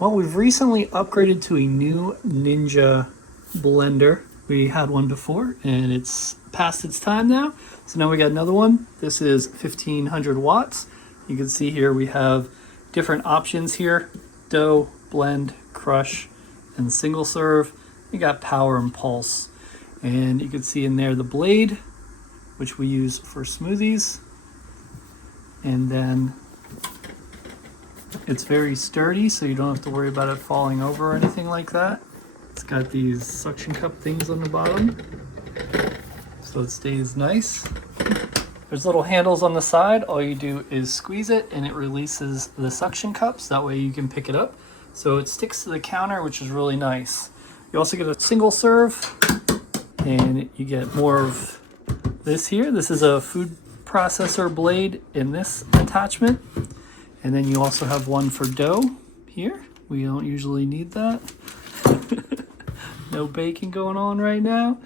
Well, we've recently upgraded to a new Ninja blender. We had one before and it's past its time now. So now we got another one. This is 1500 watts. You can see here we have different options here: dough, blend, crush, and single serve. You got power and pulse. And you can see in there the blade, which we use for smoothies. And then it's very sturdy, so you don't have to worry about it falling over or anything like that. It's got these suction cup things on the bottom, so it stays nice. There's little handles on the side. All you do is squeeze it and it releases the suction cups. That way you can pick it up. So it sticks to the counter, which is really nice. You also get a single serve and you get more of this here. This is a food processor blade in this attachment. And then you also have one for dough here. We don't usually need that. No baking going on right now.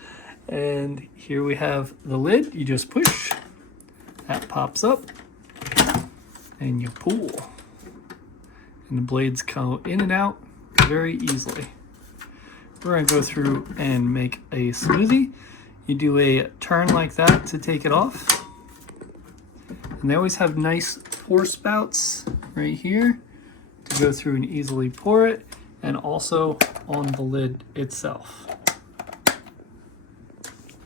And here we have the lid. You just push, that pops up, and you pull. And the blades go in and out very easily. We're gonna go through and make a smoothie. You do a turn like that to take it off. And they always have nice pour spouts right here to go through and easily pour it, and also on the lid itself.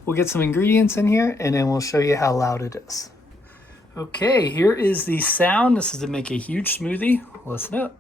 We'll get some ingredients in here and then we'll show you how loud it is. Okay, here is the sound. This is to make a huge smoothie. Listen up.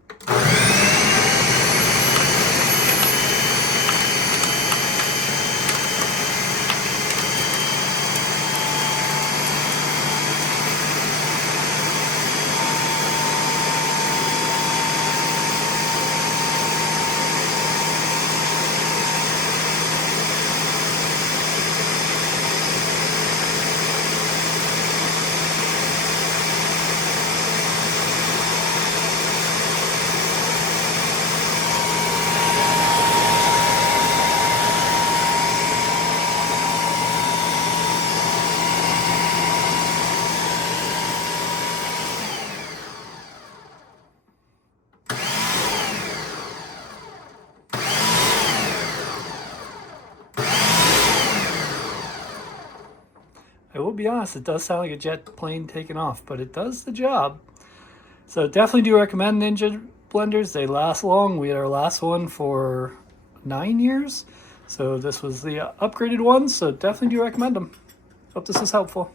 I will be honest, it does sound like a jet plane taking off, but it does the job. So definitely do recommend Ninja blenders. They last long. We had our last one for 9 years. So this was the upgraded one, so definitely do recommend them. Hope this is helpful.